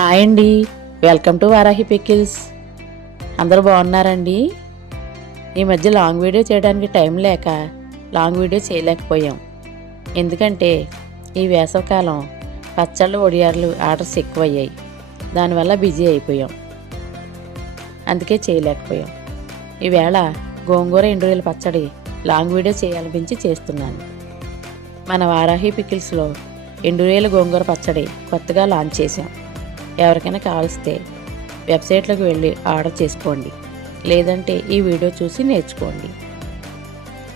Hi అండి. Welcome to Varahi pickles అందరూ బాగున్నారండి? ఈ మధ్య లాంగ్ వీడియో చేయడానికి టైం లేక లాంగ్ వీడియో చేయలేకపోయాం. ఎందుకంటే ఈ వేసవకాలం పచ్చళ్ళు ఒడియార్లు ఆర్డర్స్ ఎక్కువయ్యాయి. దానివల్ల బిజీ అయిపోయాం. అందుకే చేయలేకపోయాం. ఈవేళ గోంగూర ఎండువేల పచ్చడి లాంగ్ వీడియో చేయాలనిపించి చేస్తున్నాను. మన వారాహి పికిల్స్లో ఎండువేల గోంగూర పచ్చడి కొత్తగా లాంచ్ చేసాం ఎవరికైనా కావలిస్తే వెబ్సైట్లోకి వెళ్ళి ఆర్డర్ చేసుకోండి. లేదంటే ఈ వీడియో చూసి నేర్చుకోండి.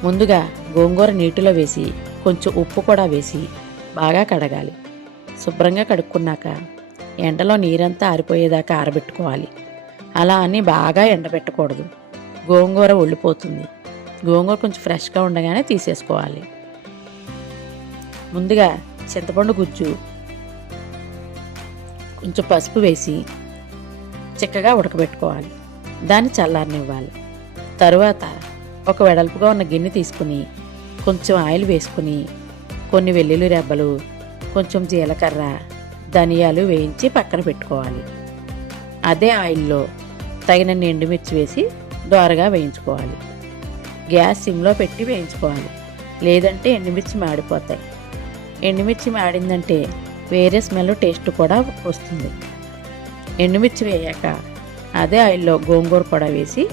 ముందుగా గోంగూర నీటిలో వేసి కొంచెం ఉప్పు కూడా వేసి బాగా కడగాలి. శుభ్రంగా కడుక్కున్నాక ఎండలో నీరంతా ఆరిపోయేదాకా ఆరబెట్టుకోవాలి. అలా అని బాగా ఎండబెట్టకూడదు. గోంగూర ఒళ్ళిపోతుంది. గోంగూర కొంచెం ఫ్రెష్గా ఉండగానే తీసేసుకోవాలి. ముందుగా చింతపండు గుజ్జు కొంచెం పసుపు వేసి చిక్కగా ఉడకబెట్టుకోవాలి. దాన్ని చల్లారనివ్వాలి. తరువాత ఒక వెడల్పుగా ఉన్న గిన్నె తీసుకుని కొంచెం ఆయిల్ వేసుకుని కొన్ని వెల్లుల్లి రెబ్బలు కొంచెం జీలకర్ర ధనియాలు వేయించి పక్కన పెట్టుకోవాలి. అదే ఆయిల్లో తగినన్ని ఎండుమిర్చి వేసి దోరగా వేయించుకోవాలి. గ్యాస్ సిమ్లో పెట్టి వేయించుకోవాలి. లేదంటే ఎండుమిర్చి మాడిపోతాయి. ఎండుమిర్చి మాడిందంటే వేరే స్మెల్ టేస్ట్ కూడా వస్తుంది. ఎండుమిర్చి వేయాక అదే ఆయిల్లో గోంగూర కూడా వేసి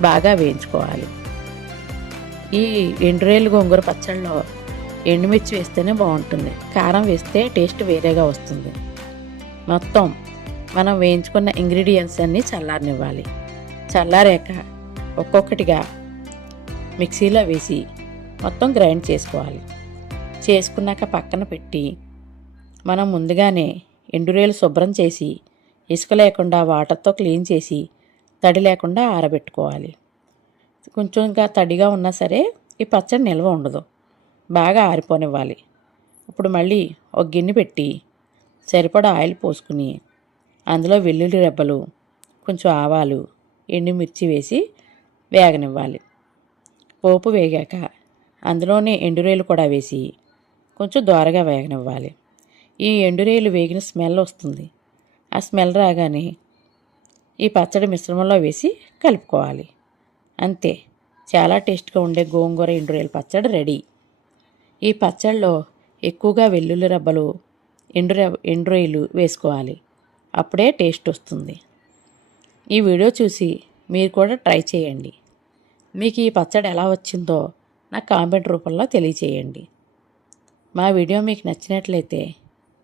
బాగా వేయించుకోవాలి. ఈ ఎండురేలు గోంగూర పచ్చళ్ళలో ఎండుమిర్చి వేస్తేనే బాగుంటుంది. కారం వేస్తే టేస్ట్ వేరేగా వస్తుంది. మొత్తం మనం వేయించుకున్న ఇంగ్రీడియంట్స్ అన్నీ చల్లారనివ్వాలి. చల్లారాక ఒక్కొక్కటిగా మిక్సీలో వేసి మొత్తం గ్రైండ్ చేసుకోవాలి. చేసుకున్నాక పక్కన పెట్టి మనం ముందుగానే ఎండురేలు శుభ్రం చేసి ఇసుక లేకుండా వాటర్తో క్లీన్ చేసి తడి లేకుండా ఆరబెట్టుకోవాలి. కొంచెం ఇంకా తడిగా ఉన్నా సరే ఈ పచ్చడి నిల్వ ఉండదు. బాగా ఆరిపోనివ్వాలి. ఇప్పుడు మళ్ళీ ఒక గిన్నె పెట్టి సరిపడా ఆయిల్ పోసుకుని అందులో వెల్లుల్లి రెబ్బలు కొంచెం ఆవాలు ఎండుమిర్చి వేసి వేగనివ్వాలి. పోపు వేగాక అందులోనే ఎండురేలు కూడా వేసి కొంచెం దోరగా వేగనివ్వాలి. ఈ ఎండురేలు వేగిన స్మెల్ వస్తుంది. ఆ స్మెల్ రాగానే ఈ పచ్చడి మిశ్రమంలో వేసి కలుపుకోవాలి. అంతే. చాలా టేస్ట్గా ఉండే గోంగూర ఎండురేలు పచ్చడి రెడీ. ఈ పచ్చడిలో ఎక్కువగా వెల్లుల్లి రబ్బలు ఎండు ఎండురొయ్యలు వేసుకోవాలి. అప్పుడే టేస్ట్ వస్తుంది. ఈ వీడియో చూసి మీరు కూడా ట్రై చేయండి. మీకు ఈ పచ్చడి ఎలా వచ్చిందో నాకు కామెంట్ రూపంలో తెలియచేయండి. మా వీడియో మీకు నచ్చినట్లయితే